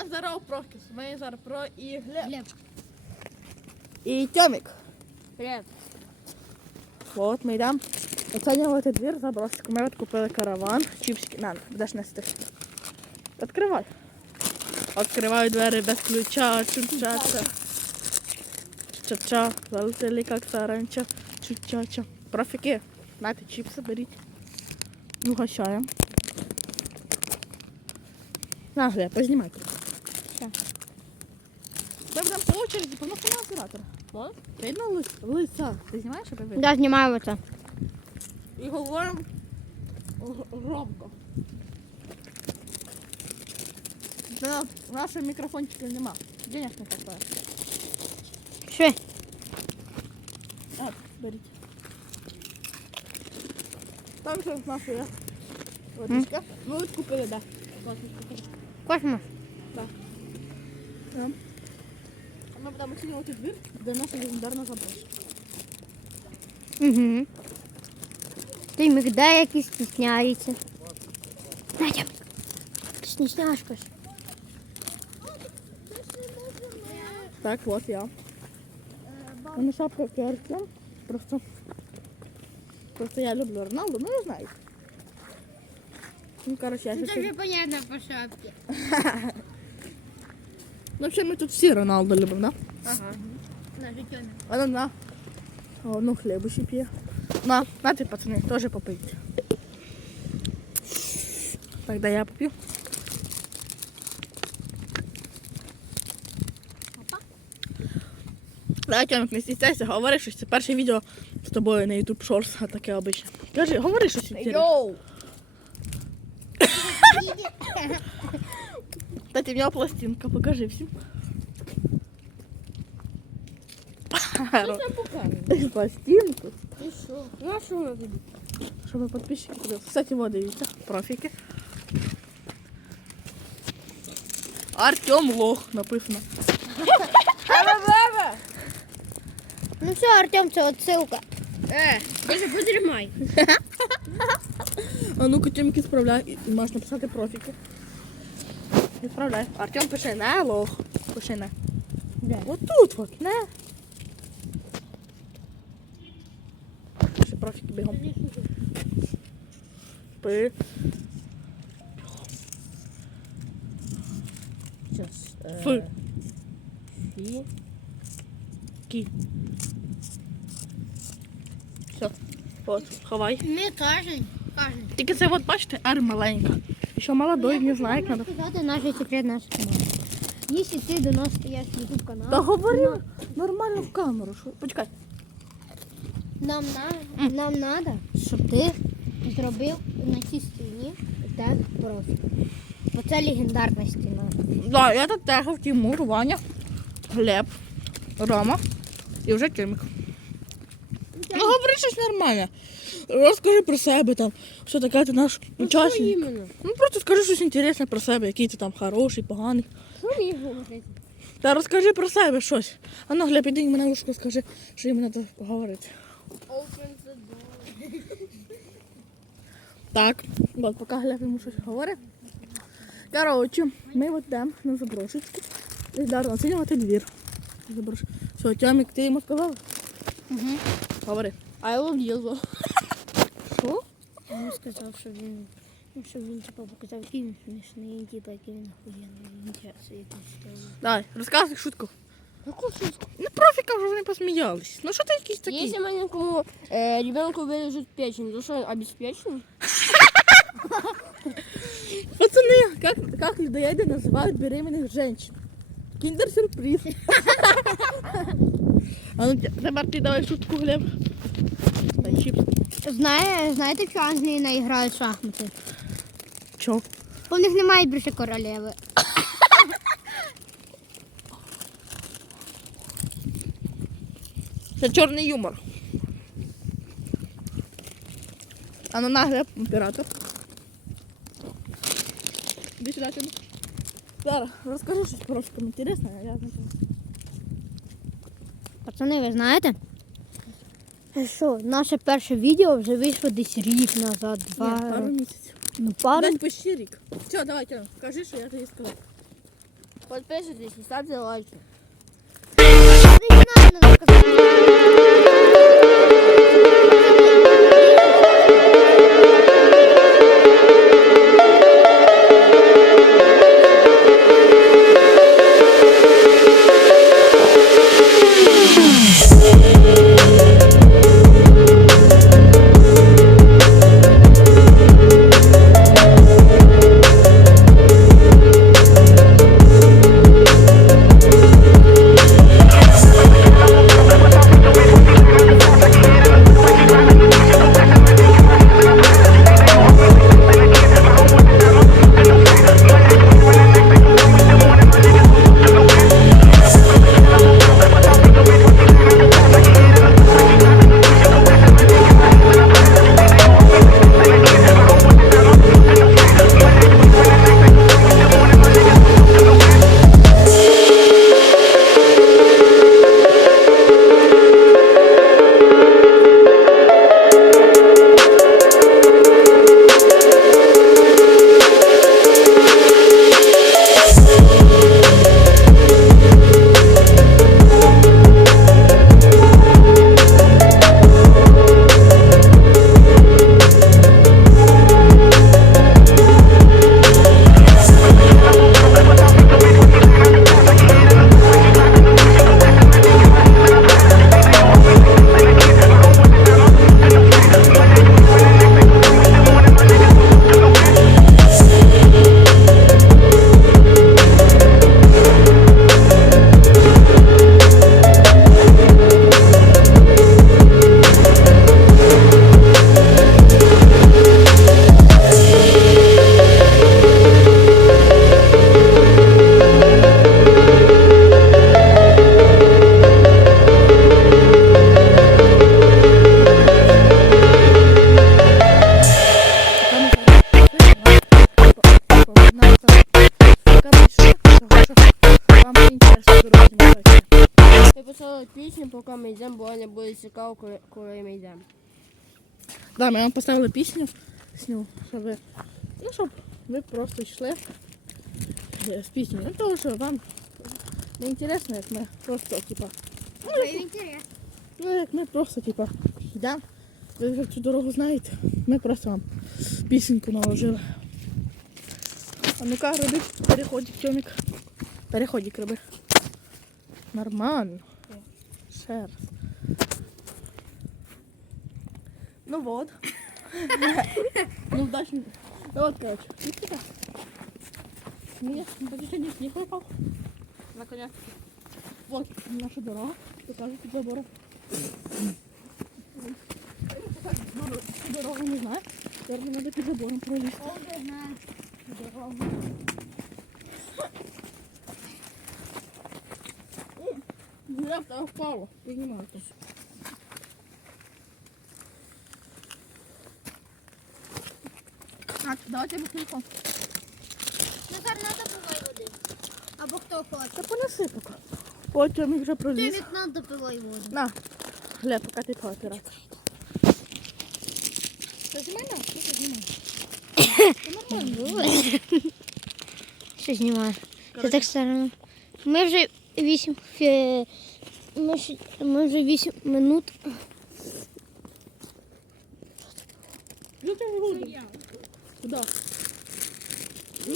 Та здоров, Прокіс. Ми зараз про і Глеб. Глеб. І Тьомік. Привет. От ми йдемо оцінювати двір заброску. Ми от купили караван, чіпсики. На, будеш нести. Відкривай. Відкриваю двері без ключа, чу-ча-ча. Ча-ча, залетели як саранча, чу-ча-ча. Профіки, нате чіпси беріть. Ну, гощаємо. На, Глеб, познімайте. Ща. Ми будемо по очереді, по нашому оператора. Видно лис, лиса? Ти знімаєш, що видно? Да, знімаю оце. І говоримо г- громко. Да, у нас ще мікрофончиків нема. Денег не хватає. Що? От, беріть. Там ще наша є водичка. Ми от купили, да. От, от купили. Космос. Да. А ми будемо оцінювати двір, де наша легендарна заброшка. Угу. Ти мігдай якийсь стісняється. Надя. Стісняшка ж. Так, вот я. У мене шапка Артем. Просто, просто я люблю Роналду, ну не знаю. Ну, короче, я сейчас... понятно по шапці. Ну, вообще мы тут все Роналду любим, да? Ага. На життя. А ну на. О, ну еще пье. На, на ты, пацаны, тоже попейте. Тогда я попью. Да, Тьомик, не стісняйся, говори щось. Це перше відео з тобою на YouTube Shorts, а таке обичне. Кажи, говори щось. Йоу. Кстати, в нього пластинка, покажи всім. Пластинку. Ти що? Ну а що вона тобі? Чтобы подписчики подивилися. Кстати, вот дивіться, профіки. Артем Лох написано. Ну все, Артем, це отсилка. Е, ти ж потримай. А ну-ка, Тьомки, справляй. І можеш написати профіки. Відправляй. Артем пише не лох. Пише не. Де? Вот тут вот, не. Профіки бігом. Пи. Щас. Фи. Фі. Кі. Все. От, ховай. Ми кажемо, кажемо. Тільки це от бачите, Р маленька. Ще молодой, не знає, як надо. сказати наш секрет нашої команди. Якщо ти до нас стоїш в YouTube канал, Та говори нормально в камеру. Почекай. Нам, на, нам надо, щоб ти зробив на цій стіні так профіль. Бо це легендарна стіна. Да, я тут тегав Тимур, Ваня, Глеб, Рома і вже Тимик. Ну, говори щось нормальне. Розкажи про себе там, що таке ти наш учасник. іменно? Ну просто скажи щось інтересне про себе, який ти там хороший, поганий. Що мені говорити? Та розкажи про себе щось. А ну, Глеб, іди мене вушко скажи, що їм треба поговорити. Так, от поки Глеб йому щось говорить. Коротше, ми от йдемо на заброшечку. І зараз оцінювати двір. Заброш... Що, Тьомік, ти йому сказав? Угу. Говори. I love you. Що? Він сказав, що він, ну, що він типу, показав, який він смішний, типу, який він охуєнний. Він якийсь там. Давай, розказуй шутку. Шутку? Ну, профіка вже вони посміялись. Ну що ти якийсь такий? Если маленькому э, ребенку вырежут печень, то что он обеспечен? Пацани, як, як людоеди називають беременних женщин? Кіндер-сюрприз. а ну, тепер ти давай шутку, Глеб. Дай чіпс. Знає, знаєте, що Англії не грають в шахмати? Чо? Бо в них немає більше королеви. Це чорний юмор. А ну на Глеб, оператор. Іди сюди, сюди. Зараз, розкажи щось про що інтересне, а я не знаю. Пацани, ви знаєте? Що, наше перше відео вже вийшло десь рік назад, два. Ні, пару місяців. Ну, пару. Десь почти рік. Все, давай, Тьом, скажи, що я тобі сказав. Підписуйтесь і ставте лайки. Не знаю, йдемо, бо не буде цікаво, коли, коли ми йдемо. Да, ми вам поставили пісню, пісню, щоб ви, ну, щоб ви просто йшли е, з піснею. Ну, тому що вам не інтересно, як ми просто, типа, ну, як ми просто, типа, йдемо. Ви вже цю дорогу знаєте. Ми просто вам пісеньку наложили. А ну-ка, роби переходик, Тьомік. Переходик роби. Нормально. Ще раз. Ну вот. Ну удачно. Ну вот, короче. И туда. Нет, ну подожди, нет, снег выпал. Наконец-таки. Вот наша дорога. Покажу тут забора. Дорогу не знаю. Теперь мне надо під забором пролізти. Дорогу. Я там впала. Піднімайтесь. Давайте телефон. Назар, надо пивай води. Або хто хоче. Та понеси поки. Потім їх вже проліз. Тимік, надо пивай воду. На, Глеб, поки ти поотирав. Це знімай нас, ти знімай. Це нормально. Що знімаєш? Це так старано. Ми вже вісім. е, Ми, ми вже вісім минут. Ну ти не буду. Куди?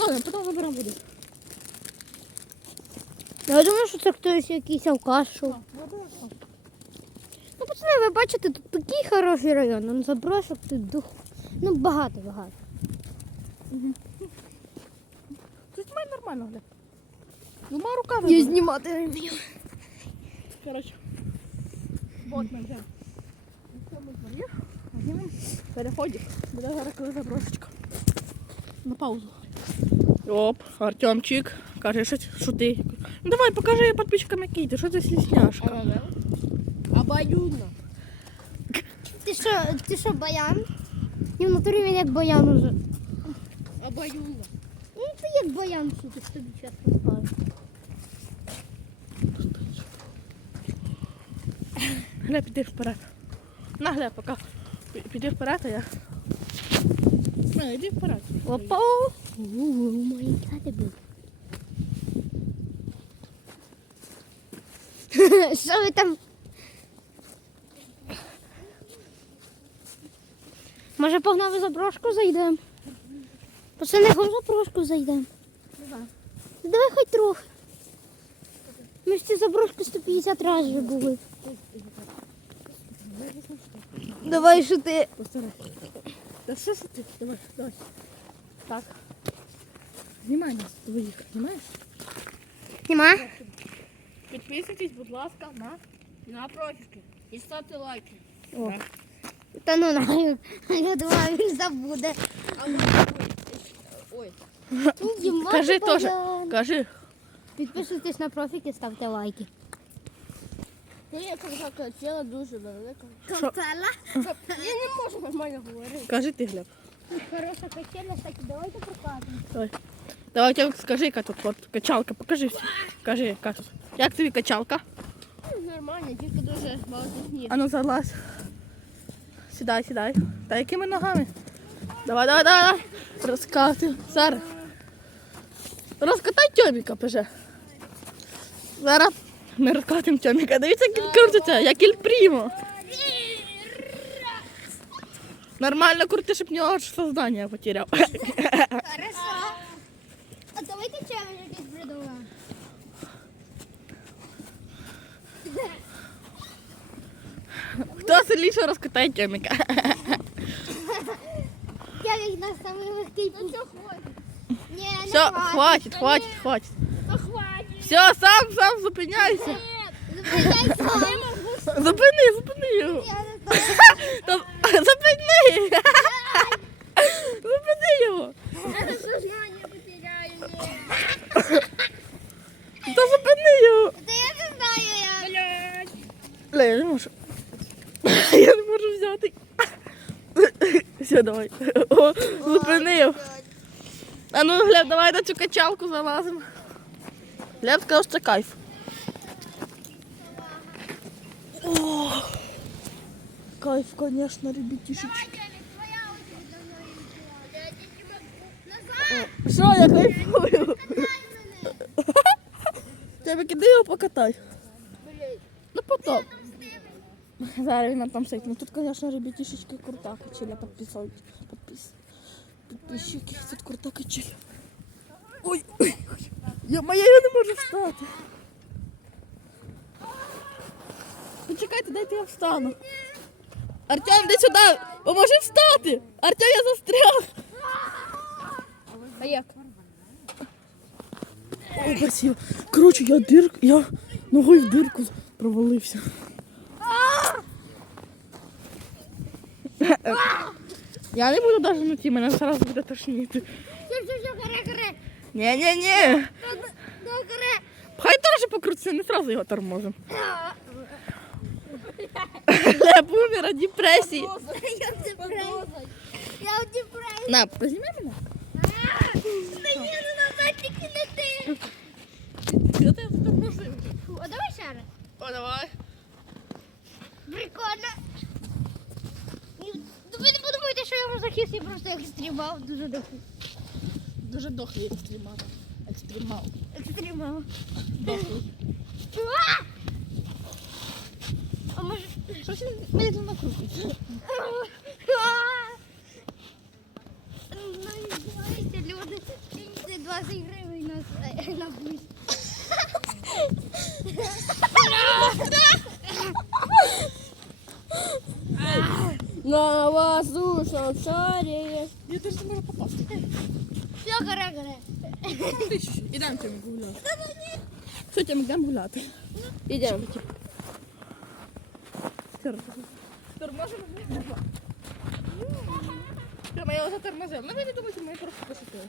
Ладно, потім заберемо воду. Я думаю, що це хтось якийсь алкаш. шов. Ну, пацани, ви бачите, тут такий хороший район. Ну, заброшок тут дух. Ну, багато, багато. Ти знімай нормально, Глеб. Двома руками. буде. знімати не вмію. Коротше. Вот ми вже. переходик. Буде зараз коли заброшечка. На паузу. Оп, Артемчик. Каже, щось шути. Ну давай, покажи подписчикам, який ти. Що це слісняшка? Обоюдно. Ти що, ти що, баян? І в натурі він як баян уже. Обоюдно. Ну, ти як баян, що ти тобі чесно кажу. Глеб, піди вперед. На, Глеб, поки. Пі- Піди вперед, а я. Не, йди вперед. Опа! У, мої тати був. Що ви там? Може погнали заброшку зайдемо? Пацани, в заброшку зайдемо. Давай хоч трохи. Ми ж ці заброшки 150 разів вже були. Давай що ти. Да що ж ти? Давай, давай. Так. Знімай нас двоїх, знімаєш? Нема? Підписуйтесь, будь ласка, на. На профільки. І ставте лайки. О. Та ну нахуй. Я думаю, він забуде. Ой. Діма, Кажи ти теж. баян. Кажи. Підписуйтесь на профік і ставте лайки. Ну, я казав, тіло дуже велике. Що? Я не можу нормально говорити. Кажи ти, Глеб. Хороша качеля, кстати, давайте покажемо. Давай. Давайте скажи, яка тут от качалка. Покажи. всі. Кажи, яка тут. Як тобі качалка? Ну, Нормально, тільки дуже багато сніг. А ну залазь. Сідай, сідай. Та якими ногами? Давай, давай, давай, давай. Розкати. Зараз. Розкатай тьоміка, пише. Зараз ми розкатимо тьоміка. Дивіться, як він крутиться, як іль прімо. Нормально крути, щоб в нього аж сознання потеряв. Хорошо. А давайте челендж якийсь придумаємо. Хто сильніше розкатає тьоміка? Я як на самий легкий путь. Ні, не Все, хватить, хватить, хватить. Ну хватить. Все, сам, сам зупиняйся. Зупиняйся. Зупини, зупини його. Я не знаю. Та зупини! Зупини його! Я сознання потеряю. Та зупини його! Та я не знаю як. Бля, я не можу. Я не можу взяти. Все, давай. О, його. А ну, Глеб, давай на цю качалку залазимо. Глеб сказав, що це кайф. О, кайф, конечно, ребятишечки. Що, я кайфую? Тебе киди його покатай. Ну потом. Зараз він там сидить. Ну тут, конечно, ребятишечки крута качеля. Подписывайтесь. Подпис... Подписчики. Тут крута качеля. Ой, ой, ой. Я, моя, я не можу встати. Почекайте, дайте я встану. Артем, іди сюди. Поможи встати. Артем, я застряг. А як? Ой, спасибо. Короче, я дирк, я ногою в дирку провалився. Я не буду навіть нути, мене зараз буде тошніти. Все, все, все, горе, горе. Ні-ні-ні. Хай теж покрутиться, не одразу його тормозимо. Глеб умер від депресії. Я в депресії. Я в депресії. На, позніми мене. Та ні, ну назад тільки не ти. Я тебе. Фу, А давай ще раз. О, давай. Прикольно. Ви не подумайте, що я мазохіст, я просто екстремал, дуже доху. Дуже дохлий екстремал. Екстремал. Екстремал. Дохлий. А! Щось він медленно крутиться. А! Ну, і знаєте, люди, це 20 гривень на, с- на бус. На воздушном шаре. Я теж не можу попасти. Все, горе, горе. Ідемо тим гуляти. Що тим йдемо гуляти? Ідемо. Тормозимо? Я затормозив. Ну ви не думайте, ми просто пошутили.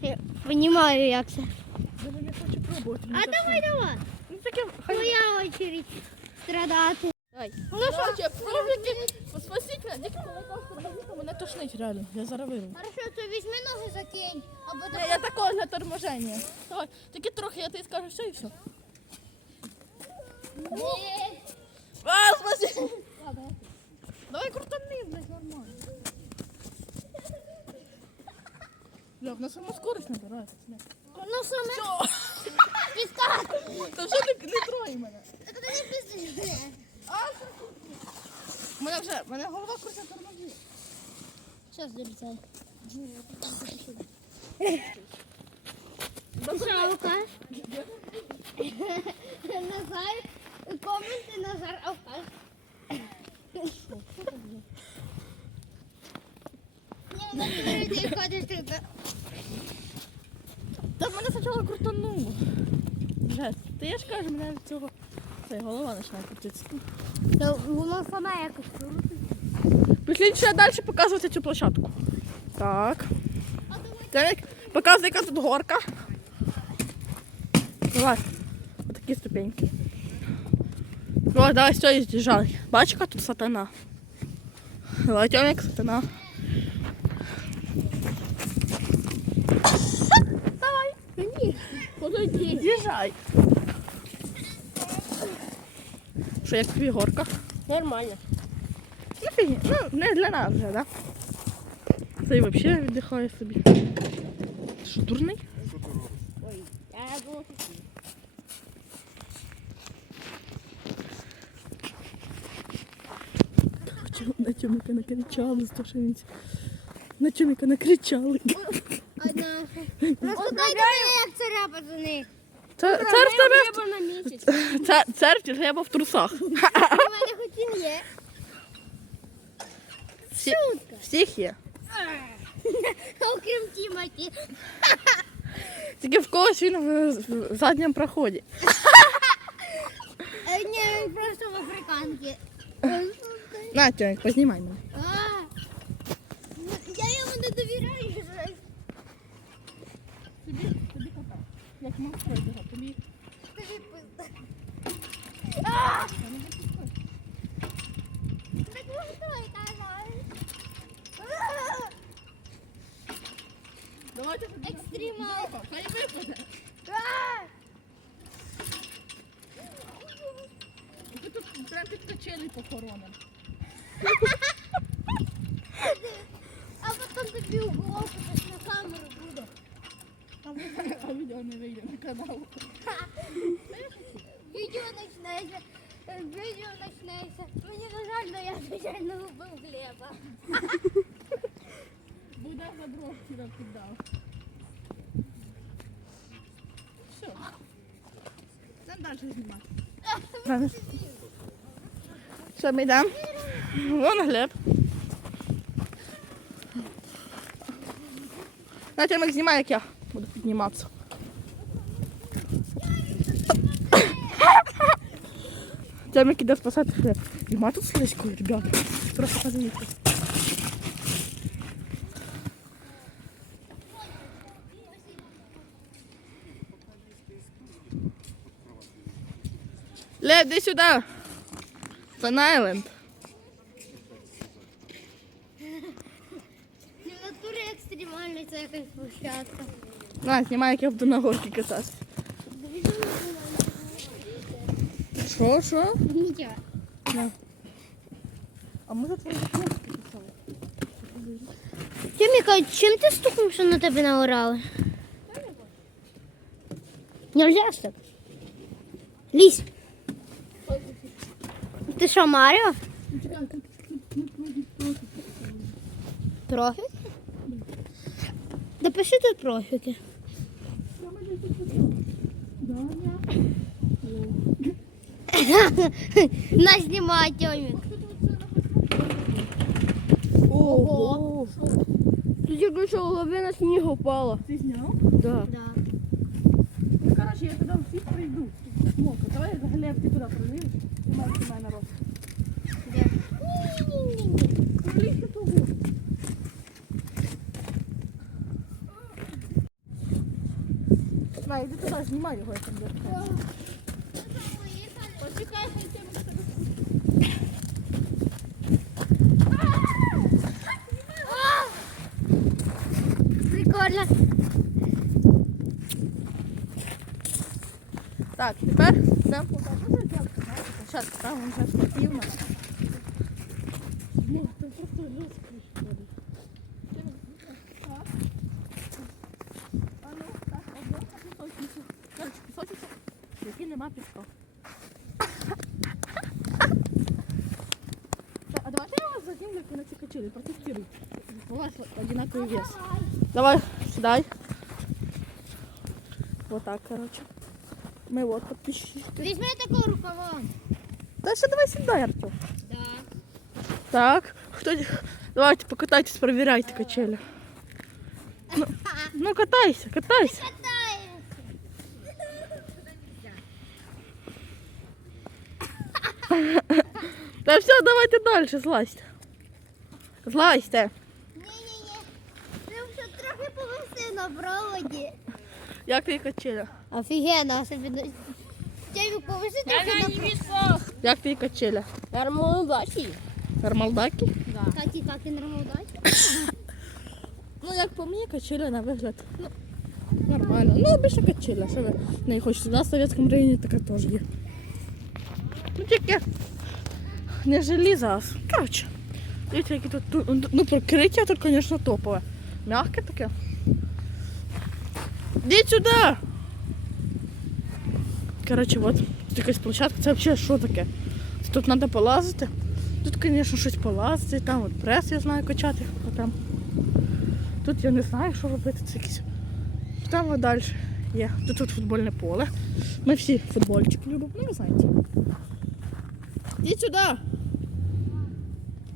Це. Я розумію, як це. Я не хочу пробувати. А давай, давай. Ну таке, хай. Моя очередь страдати. Дай. Ну що, пробуйте. Тошнить реально. Я зараз вирву. Хорошо, то візьми ноги закинь. Або Ні, я такого для торможення. Давай, тільки трохи, я тобі скажу все і все. Ні. А, спасибо. Давай крутани блядь, нормально. Бля, на саму скорость набирається. Ну саме Що? підкат. Та що ти не трой мене? Та ти не пізніше. Мене вже, мене голова крутить тормозі. Здоріцяй? Добре. Шаука. Назар. Коменти Назар Алкаш. Ти. Та мене спочатку крутануло. Жесть. Та я ж кажу, мене від цього. Це голова починає крутитися. Та воно саме якось крутить. Пішли ще далі показувати цю площадку. Так. Це показує, яка тут горка. Давай. Отакі ступеньки. Давай, давай, стой, з'їжджай. Бачиш, яка тут сатана. Давай, Тьомик, сатана. Давай. Ні, подойди. З'їжджай. Що, як тобі горка? Нормально. Ну, фігня. Ну, не для нас вже, да? Це взагалі віддихає собі. Ти що, дурний? Ой, я думав, що на чомика накричали, те, що він... На чомика накричали. Одна. Розкладайте мені, як царя, пацани. Це, цар в тебе, цар в тебе в трусах. У мене хоч і є. Всі, всіх є. Окрім Тіматі. Тільки в когось він в, в задньому проході. Е, Ні, він просто в африканці. На, Тьомик, познімай мене. Далі знімати. Що, ми йдемо? Вон Глеб. На Тьомик знімай, як я буду підніматися. Тьомик іде спасати Глеб. Нема тут слизько, ребята. Просто подивіться. Іди сюди. Фен Айленд. В натурі екстремальна ця якась площадка. На, знімай, як я буду на горці кататися. Що, що? Нічого. А ми тут кнопки писали. Тіміка, чим ти стукнув, що на тебе наорали? Нельзя так. Лізь. Ти що, Маріо? Профіки? Допиши тут профіки. Нас знімає Тьомік. Ого. Тут тільки що половина снігу впала. Ти зняв? Да. Ну, коротше, я туди всіх прийду. Мока, давай, Глеб, ти туди проліз. Знімай, знімай народ. Де? Пролізь до того. На, іди туди, знімай його, як там буде. Почекай, хай тебе Прикольно. Так, тепер йдемо покажу. Зараз там вже спортивно. Ні, це просто А ну, так, одно, пісочницю. Коротше, пісочницю, в якій нема піска. А давайте я вас закину, як ви на ці качели, протестируй. У вас одинаковый вес. Давай, сюда. Вот так, короче. Мы вот подписчики. Візьми таку рукавом. Да все, давай сюда, Артем. Да. Так, кто... Давайте покатайтесь, проверяйте качели. Ну, ну катайся, катайся. Да все, давайте дальше, злазьте. Злазьте. Ні-ні-ні. Ти вже трохи повисив на проводі. Як твої качеля? Офігенно, особливо. Тямі повиси трохи на. Як твої качеля? Нормально бачиш? Нормалдаки? Так і так і нормально Ну, як по мені, качеля на вигляд. Ну, нормально. Ну, більше качеля, що ви не хочете. У нас в Совєтському районі така теж є. Ну, тільки не желізо, а... Коротше, дивіться, які тут, ну, прикриття тут, звісно, топове. Мягке таке. Йдіть сюди! Коротше, от, тут якась площадка. Це взагалі що таке? Тут треба полазити. Тут, звісно, щось полазити, там от прес, я знаю, качати. А там. Тут я не знаю, що робити. Це якісь. Там от далі є. Тут, тут футбольне поле. Ми всі футбольчик любимо, ну ви знаєте. Ідіть сюди.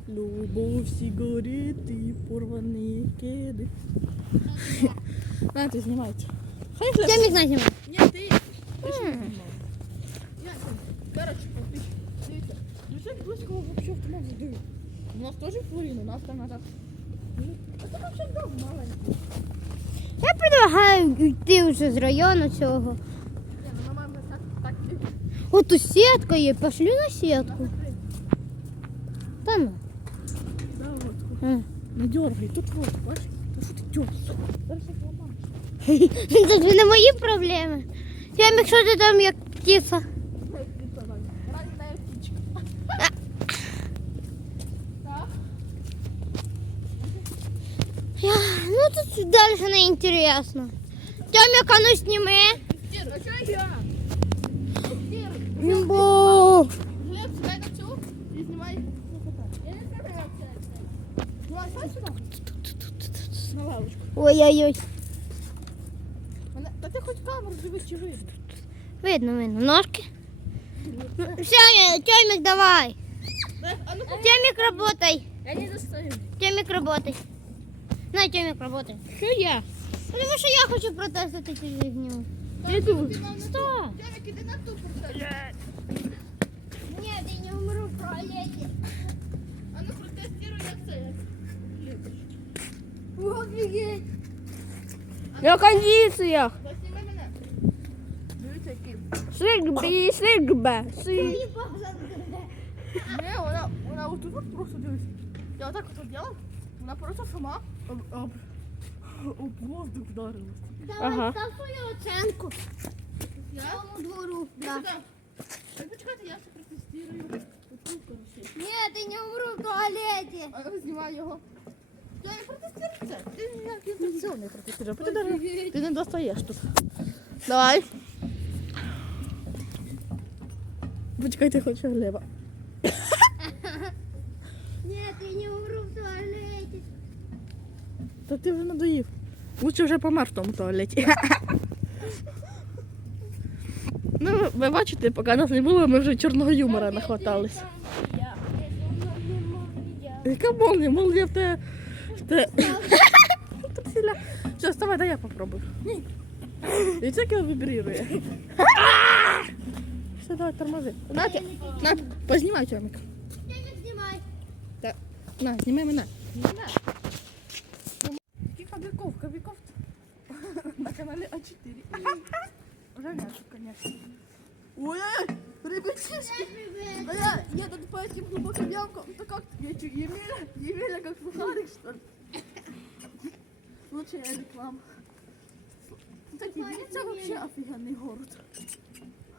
Любов сигарети, порвані кеди. Знаєте, знімайте. Хай ж не знімав. Я подписчик. Дивіться. Ну це близького взагалі автомат. У нас теж флорин, у нас там надо. А це взагалі дом маленький. Я предлагаю йти вже з району цього. Ні, ну маємо так, так. От тут сітка є, пошлю на сітку. Та ну. Да, от. А. Не дергай, тут вот, бачиш? Та що ти дергаєш? Зараз я зламаю. Це не мої проблеми. Тямі, якщо ти там як птиця. Раненая птичка. Так. Я... Ну тут далі не інтересно. Тьомік, а ну сніми. Стир, а що я? Стир, Бо. Глеб, хоч камеру диви, чи видно. Видно, видно. Ножки. Ну, Все, Тьомік, давай. Дай, А ну Тьомік, работай. я не достаю. Тьомік, работай. На, Тьомік, работай. Що я? Тому що я хочу протестити цю фігню. Іду. Стоп. Дядя, іди на ту процес. Ні, я не умру в туалеті. А ну протестируй, як це. як ліпиш. Офігеть. На кондиціях. Сигбі, сигбе, сиг. Не, вона, вона отут от просто дивись. Я отак от робила, вона просто сама об, об, об воздух вдарилась. Давай, Ага. став свою оценку. Я? Цьому двору. Да. Да. Так, почекайте, я ще протестирую. Отут, коротше. Ні, ти не умру в туалеті. А я знімаю його. Я не протестирую це. Ти ніяк інфекційний не протестируєш. Ти, даже- ти не достаєш тут. Давай. Почекайте, хочу Глеба. Ні, ти не умру в туалеті. Та ти вже надоїв. Лучше вже помер в тому туалеті. Ну, ви бачите, поки нас не було, ми вже чорного юмора нахватались. Яка молния? Молния в те... В те... Все, вставай, дай я попробую. Як його вібрірує. Все, давай, тормози. На, ти- на, познімай, Тьомик. Я не знімай. На, знімай мене. Мене. Скільки кобяков, кобяков на каналі А4. Уже няшу, конечно. Ой, ребятишки. Да я, я тут по этим глубоким ямкам, это как, я чё, Емеля, Емеля как сухарик, что ли? Лучшая реклама. Кстати, видите, вообще офигенный город.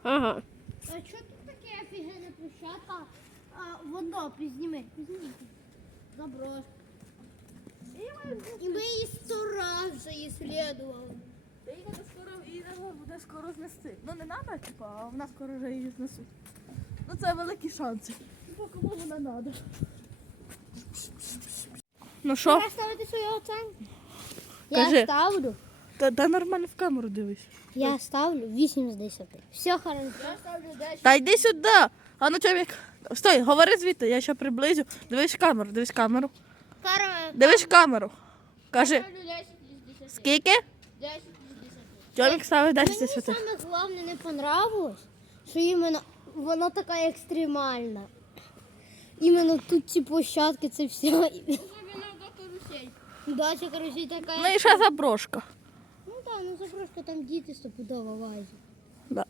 Ага. А що тут таке офігенна площадка? А, воно, пізніми, пізніми. Заброшка. І ми її сто раз вже ісследували. Та її треба скоро, її треба буде скоро знести. Ну не треба, типа, а в нас скоро вже її знесуть. Ну це великі шанси. Ну кому вона треба. Ну що? Треба ставити свою оценку. Кажи. Я ставлю. Та, та нормально в камеру дивись. Я ставлю 8 з 10. Все хорошо. Я ставлю 10. Та йди сюди. А ну чоловік. Стой, говори звідти, я ще приблизю. Дивись камеру, дивись камеру. Дивись камеру. Кажи, Ставлю 10 із 10. скільки? 10 із 10. Чоловік ставить 10 Мені з 10. саме головне не понравилось, що іменно вона така екстремальна. Іменно тут ці площадки, це все. Особливо карусель. Така. Ну і ще заброшка. Ну ну заброшка там діти стопудово лазять. Да.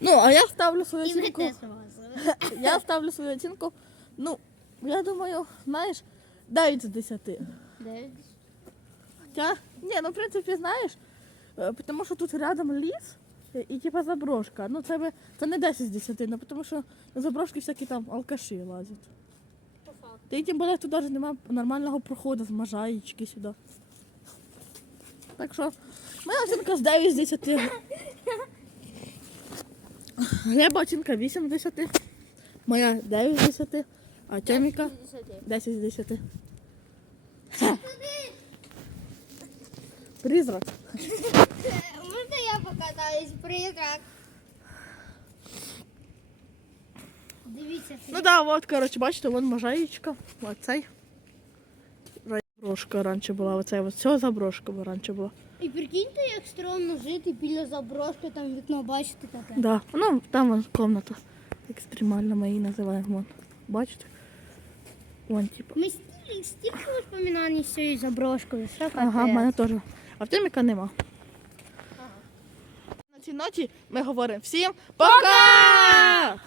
Ну, а я ставлю свою І оцінку. теж лазили. Я ставлю свою оцінку. Ну, я думаю, знаєш, 9 з 10. Дев'ять. Хоча, ні, ну в принципі, знаєш, е, тому що тут рядом ліс і, і типа заброшка. Ну це, би, це не 10 з 10, ну тому що на заброшки всякі там алкаші лазять. Та й тим більше тут навіть немає нормального проходу з можаєчки сюди. Так що, моя оцінка з 9 з 10. Глеба оцінка 8 з 10. Моя 9 з 10. А Тьоміка 10 з 10. Призрак. Можна я покатаюсь призрак? Дивіться, Ну да, от, коротше, бачите, вон можаєчка. Оцей. Заброшка раніше була, от цього заброшка бо раніше була. І прикиньте, як стрьомно жити біля заброшки, там вікно бачите таке. Да, ну там вон комната екстремальна, ми її називаємо. Вон. Бачите? Вон, типу. Ми стільки, стільки воспоминань з цією заброшкою. Що Ага, в капець. мене теж. А в Тиміка нема. На цій ночі ми говоримо всім пока!